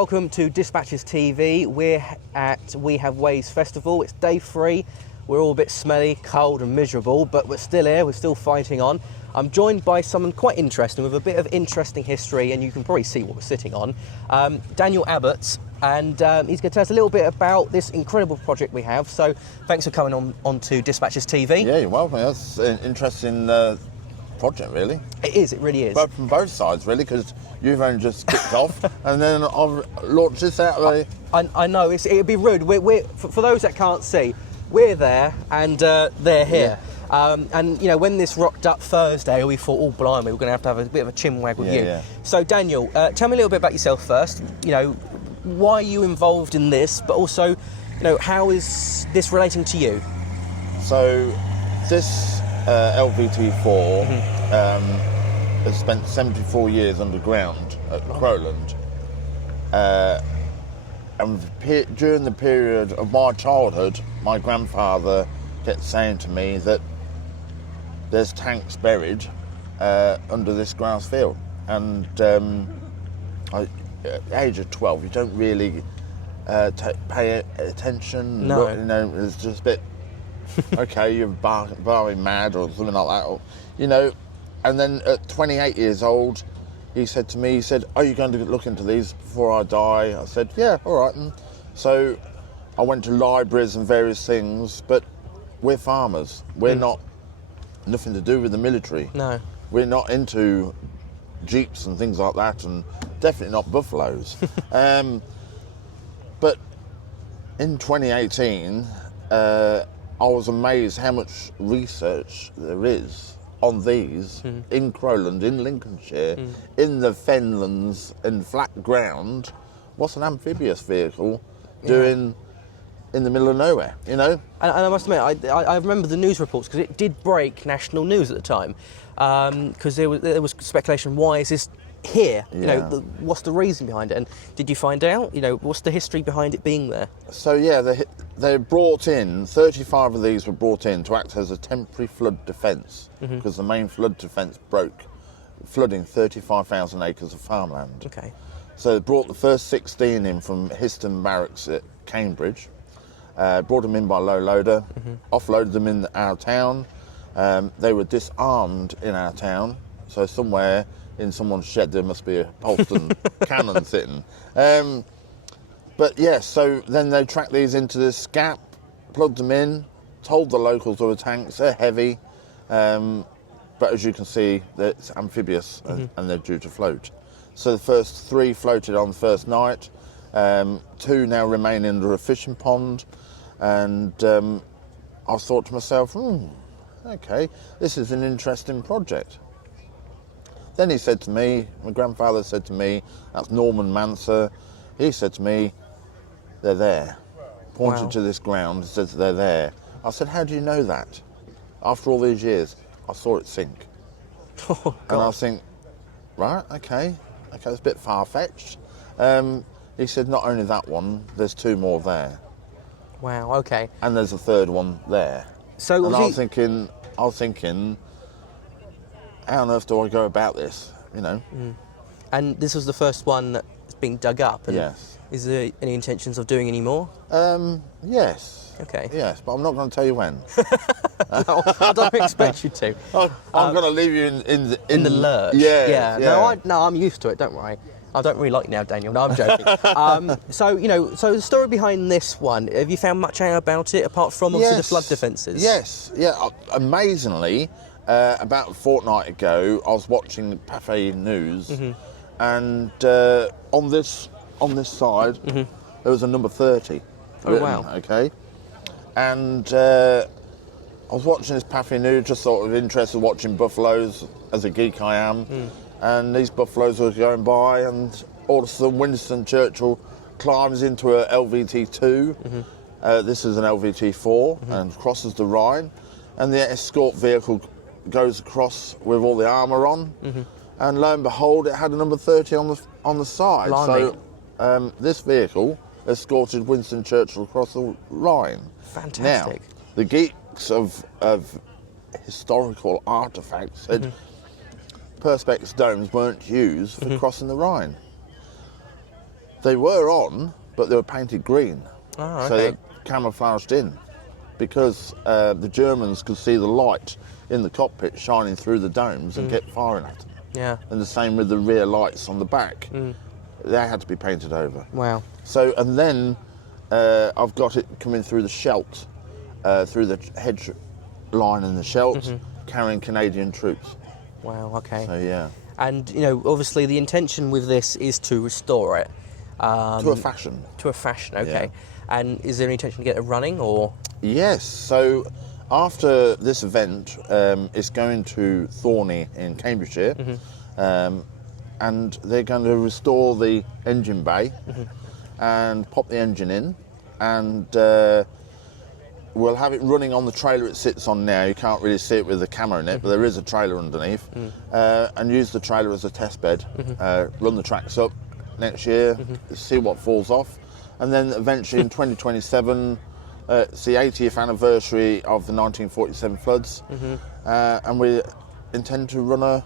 welcome to Dispatches TV. We're at We Have Ways Festival. It's day 3. We're all a bit smelly, cold and miserable, but we're still here, we're still fighting on. I'm joined by someone quite interesting with a bit of interesting history, and you can probably see what we're sitting on. Daniel Abbott, and he's going to tell us a little bit about this incredible project we have. So thanks for coming on to Dispatches TV. Yeah, you're welcome. That's an interesting project, really. It is, it really is. But from both sides, really, because you've only just kicked off, and then I've launched this out of I know, it'd be rude. For those that can't see, we're there and they're here. Yeah. And, you know, when this rocked up Thursday, we thought, oh, blimey, we're going to have a bit of a chinwag with you. Yeah. So, Daniel, tell me a little bit about yourself first. You know, why are you involved in this, but also, you know, how is this relating to you? So, this LVT4 has spent 74 years underground at Crowland. And during the period of my childhood, my grandfather kept saying to me that there's tanks buried under this grass field. And at the age of 12, you don't really pay attention. No. You know, it's just a bit, okay, you're barring mad or something like that. Or, you know, and then at 28 years old, he said to me, are you going to look into these before I die? I said, yeah, all right. And so I went to libraries and various things, but we're farmers. We're not, nothing to do with the military. No. We're not into jeeps and things like that, and definitely not buffaloes. But in 2018, I was amazed how much research there is on these in Crowland, in Lincolnshire, in the fenlands and flat ground. What's an amphibious vehicle doing in the middle of nowhere, you know? And I must admit, I remember the news reports, because it did break national news at the time, because there was speculation, why is this here? You know, what's the reason behind it? And did you find out? You know, what's the history behind it being there? So yeah, they brought in, 35 of these were brought in to act as a temporary flood defence, because the main flood defence broke, flooding 35,000 acres of farmland. Okay. So they brought the first 16 in from Histon Barracks at Cambridge, brought them in by low loader, offloaded them in our town. They were disarmed in our town, so somewhere in someone's shed there must be a Polston cannon sitting. But yes, so then they tracked these into this gap, plugged them in, told the locals there were tanks, they're heavy, but as you can see, it's amphibious and they're due to float. So the first 3 floated on the first night, 2 now remain under a fishing pond, and I thought to myself, okay, this is an interesting project. Then he said to me, my grandfather said to me, that's Norman Manser, he said to me, they're there. Pointed to this ground, said they're there. I said, how do you know that? After all these years, I saw it sink. Oh, God. And I think, right, okay, it's a bit far-fetched. He said, not only that one, there's 2 more there. Wow, okay. And there's a 3rd one there. So and I was thinking, how on earth do I go about this, you know? And this was the first one that's been dug up? And yes. Is there any intentions of doing any more? Yes. Okay. Yes, but I'm not going to tell you when. No, I don't expect you to. I'm going to leave you in the lurch. Yeah. No, I'm used to it, don't worry. I don't really like you now, Daniel. No, I'm joking. So, you know, so the story behind this one, have you found much out about it, apart from obviously the flood defences? Yes, yeah. Amazingly, about a fortnight ago, I was watching Pathé News, and on this side, there was a number 30. Oh, written, wow. Okay. And I was watching this Pathé News, just sort of interested in watching buffaloes, as a geek I am. And these buffaloes were going by, and all of a sudden Winston Churchill climbs into a LVT2. This is an LVT4, and crosses the Rhine. And the escort vehicle goes across with all the armour on. And lo and behold, it had a number 30 on the side. Blimey. So this vehicle escorted Winston Churchill across the Rhine. Fantastic. Now, the geeks of historical artefacts said Perspex domes weren't used for crossing the Rhine. They were on, but they were painted green. Oh, So okay. they're camouflaged in, because the Germans could see the light in the cockpit shining through the domes and kept firing at them. Yeah. And the same with the rear lights on the back. They had to be painted over. Wow. So, and then I've got it coming through the Scheldt, through the hedge line in the Scheldt, carrying Canadian troops. Wow, okay. So, yeah. And, you know, obviously the intention with this is to restore it. To a fashion. To a fashion, okay. Yeah. And is there any intention to get it running, or...? Yes, so after this event, it's going to Thorney in Cambridgeshire, and they're going to restore the engine bay and pop the engine in, and we'll have it running on the trailer it sits on now. You can't really see it with the camera in it, but there is a trailer underneath, and use the trailer as a test bed, run the tracks up next year, see what falls off, and then eventually in 2027, it's the 80th anniversary of the 1947 floods, and we intend to run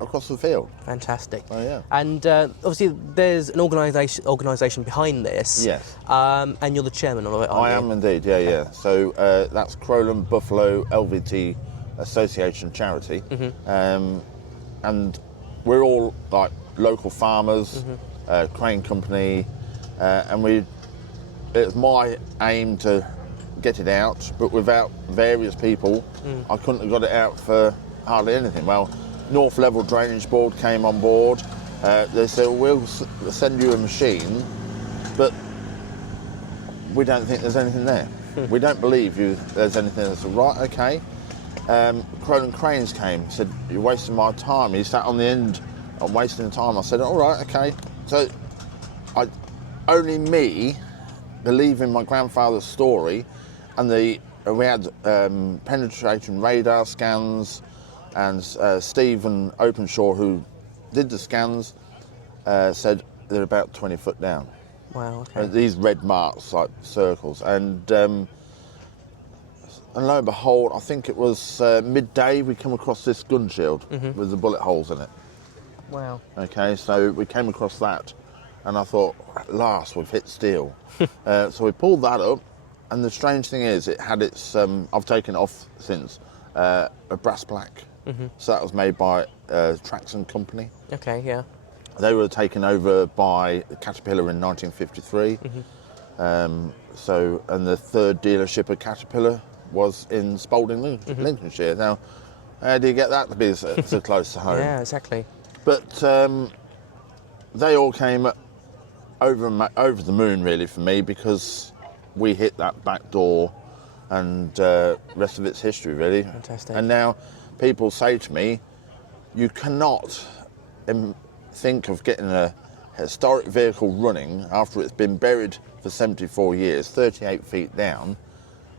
across the field. Fantastic. Oh, yeah. And obviously there's an organisation behind this. Yes. And you're the chairman of it, aren't I you? am indeed, yeah. So that's Crowland Buffalo LVT Association charity, and we're all like local farmers, crane company, and it's my aim to get it out, but without various people, I couldn't have got it out for hardly anything. Well, North Level Drainage Board came on board. They said, we'll send you a machine, but we don't think there's anything there. We don't believe there's anything there. So, right, okay. Crowland Cranes came, said, you're wasting my time. He sat on the end, I'm wasting time. I said, all right, okay. So only me believe in my grandfather's story, and we had penetrating radar scans, and Stephen Openshaw, who did the scans, said they're about 20 foot down. Wow, okay. These red marks, like circles, and lo and behold, I think it was midday, we come across this gun shield with the bullet holes in it. Wow. Okay, so we came across that, and I thought, at last we've hit steel. So we pulled that up, and the strange thing is, it had its, I've taken it off since, a brass plaque. So that was made by Traxon Company. Okay, yeah. They were taken over by Caterpillar in 1953. And the third dealership of Caterpillar was in Spalding, Lincolnshire. Now, how do you get that to be so close to home? Yeah, exactly. But they all came over the moon, really, for me, because we hit that back door, and rest of it's history, really. Fantastic. And now people say to me, you cannot think of getting a historic vehicle running after it's been buried for 74 years, 38 feet down,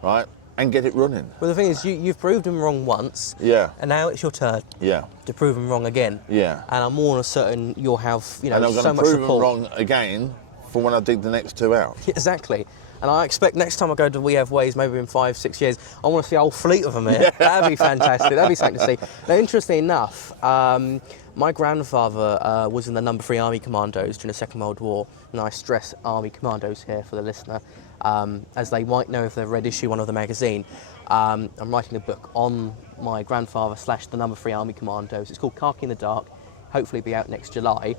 right, and get it running. Well, the thing is, you've proved them wrong once. Yeah. And now it's your turn. Yeah. To prove them wrong again. Yeah. And I'm more than certain you'll have, And I'm so going much to prove support. them wrong again for when I dig the next two out. Exactly. And I expect next time I go to We Have Ways, maybe in 5-6 years, I want to see a whole fleet of them here. Yeah. That'd be fantastic. That'd be something to see. Now, interestingly enough, my grandfather was in the No. 3 Army Commandos during the Second World War, and I stress Army Commandos here for the listener, as they might know if they've read issue 1 of the magazine. I'm writing a book on my grandfather / the No. 3 Army Commandos. It's called Khaki in the Dark, hopefully be out next July.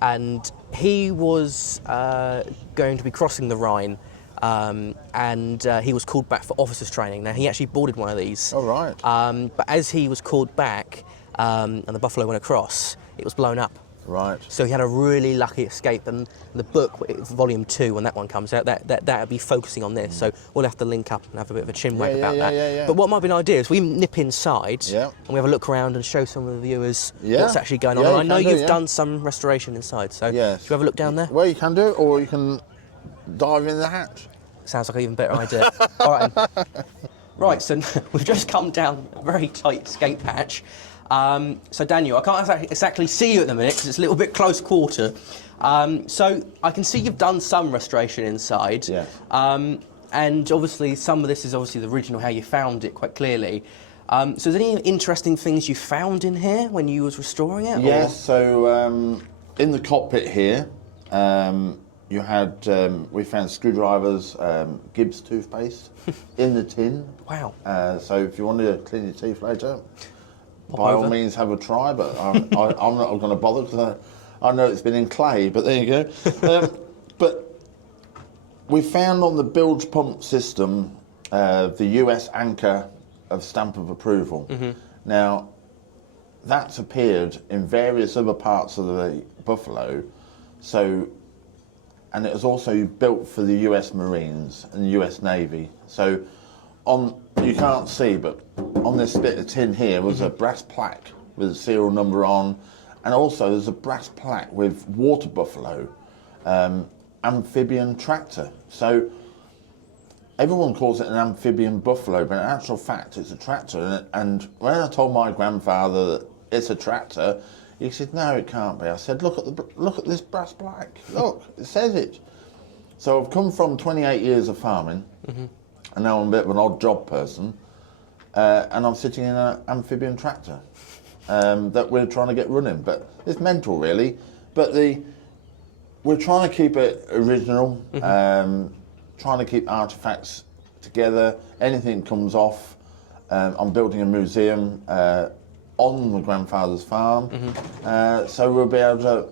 And he was going to be crossing the Rhine, and he was called back for officers training. Now, he actually boarded one of these. Oh, right. But as he was called back, and the Buffalo went across, it was blown up. Right. So he had a really lucky escape, and the book, volume 2, when that one comes out, that'll be focusing on this. So we'll have to link up and have a bit of a chinwag about that. Yeah. But what might be an idea is we nip inside Yeah. and we have a look around and show some of the viewers Yeah. what's actually going on. Yeah, And I know you can do, you've yeah. done some restoration inside, so Yes. should we have a look down there? Well, you can do it, or you can dive in the hatch. Sounds like an even better idea. All right. Right, so we've just come down a very tight escape hatch. So Daniel, I can't exactly see you at the minute because it's a little bit close quarter. So I can see you've done some restoration inside. Yeah. And obviously some of this is obviously the original, how you found it quite clearly. So is there any interesting things you found in here when you was restoring it? Yes, so in the cockpit here, You had, we found screwdrivers, Gibbs toothpaste in the tin. Wow. So if you wanted to clean your teeth later, Pop by over. all means have a try, but I'm not going to bother because I know it's been in clay, but there you go. But we found on the bilge pump system the US anchor of stamp of approval. Mm-hmm. Now, that's appeared in various other parts of the Buffalo, and it was also built for the US Marines and the US Navy. So you can't see, but on this bit of tin here was a brass plaque with a serial number on, and also there's a brass plaque with Water Buffalo amphibian tractor. So everyone calls it an amphibian buffalo, but in actual fact it's a tractor. And when I told my grandfather that it's a tractor, he said, "No, it can't be." I said, "Look at this brass plaque. Look, it says it." So I've come from 28 years of farming, and now I'm a bit of an odd job person, and I'm sitting in an amphibian tractor that we're trying to get running. But it's mental, really. But we're trying to keep it original, trying to keep artefacts together. Anything comes off. I'm building a museum on my grandfather's farm, so we'll be able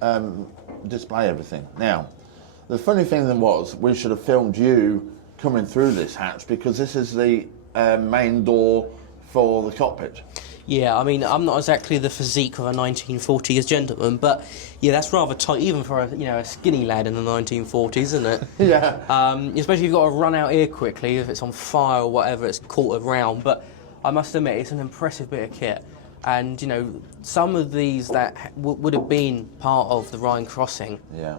to display everything. Now, the funny thing then was, we should have filmed you coming through this hatch, because this is the main door for the cockpit. Yeah, I mean, I'm not exactly the physique of a 1940s gentleman, but yeah, that's rather tight, even for a skinny lad in the 1940s, isn't it? Yeah. Especially if you've got to run out here quickly, if it's on fire or whatever, it's quartered round. But I must admit, it's an impressive bit of kit. And, some of these that would have been part of the Rhine crossing, Yeah.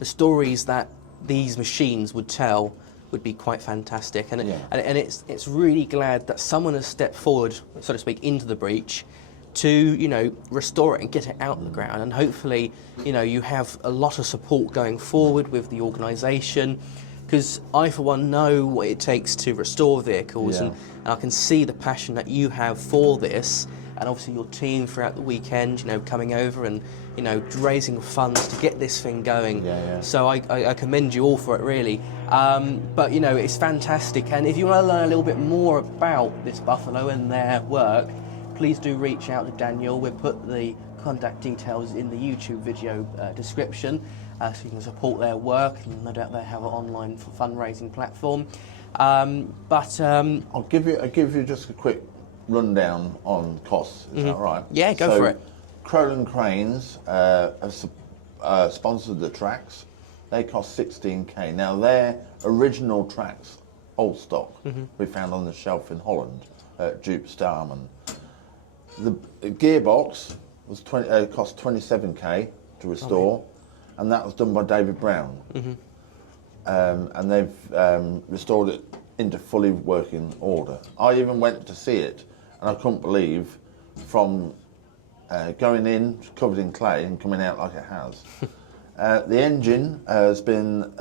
the stories that these machines would tell would be quite fantastic, and it's really glad that someone has stepped forward, so to speak, into the breach to restore it and get it out of the ground, and hopefully you have a lot of support going forward with the organisation, because I for one know what it takes to restore vehicles, and I can see the passion that you have for this, and obviously your team throughout the weekend, coming over and raising funds to get this thing going. So I commend you all for it, really. But it's fantastic, and if you want to learn a little bit more about this Buffalo and their work, please do reach out to Daniel. We'll put the contact details in the YouTube video description, so you can support their work, and no doubt they have an online fundraising platform. I'll give you just a quick rundown on costs. Is that right? Yeah, go for it. Crowland Cranes have sponsored the tracks. They cost 16k. Now, they're original tracks, old stock, we found on the shelf in Holland at Duke Starman. The gearbox was cost 27k to restore, and that was done by David Brown. And they've restored it into fully working order. I even went to see it, and I couldn't believe from going in covered in clay and coming out like it has. The engine has been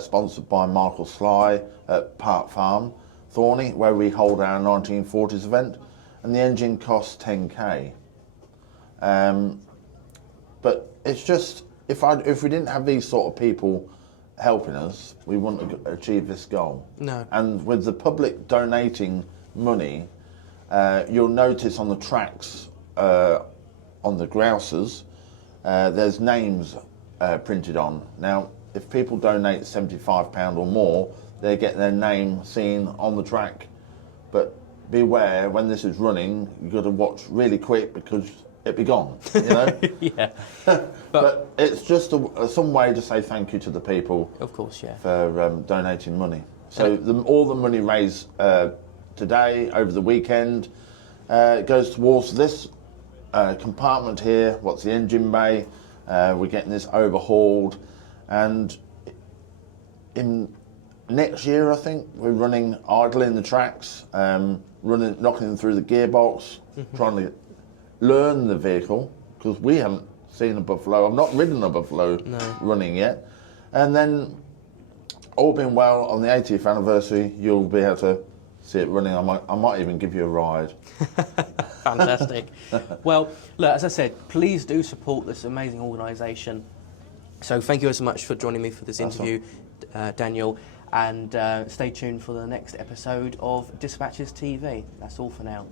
sponsored by Michael Sly at Park Farm, Thorney, where we hold our 1940s event, and the engine costs 10k. But it's just, if we didn't have these sort of people helping us, we wouldn't have achieved this goal. No. And with the public donating money, you'll notice on the tracks, on the grouses, there's names printed on. Now, if people donate £75 or more, they get their name seen on the track. But beware, when this is running, you've got to watch really quick, because it'd be gone, Yeah. But it's just some way to say thank you to the people. Of course, yeah. For donating money. So all the money raised today, over the weekend, goes towards this compartment here. What's the engine bay? We're getting this overhauled, and in next year, I think we're running idling the tracks, knocking them through the gearbox, trying to learn the vehicle, because we haven't seen a Buffalo. I've not ridden a Buffalo running yet. And then, all being well, on the 80th anniversary, you'll be able to see it running, I might even give you a ride. Fantastic. Well, look, as I said, please do support this amazing organisation. So thank you so much for joining me for this interview, Daniel, and stay tuned for the next episode of Dispatches TV. That's all for now.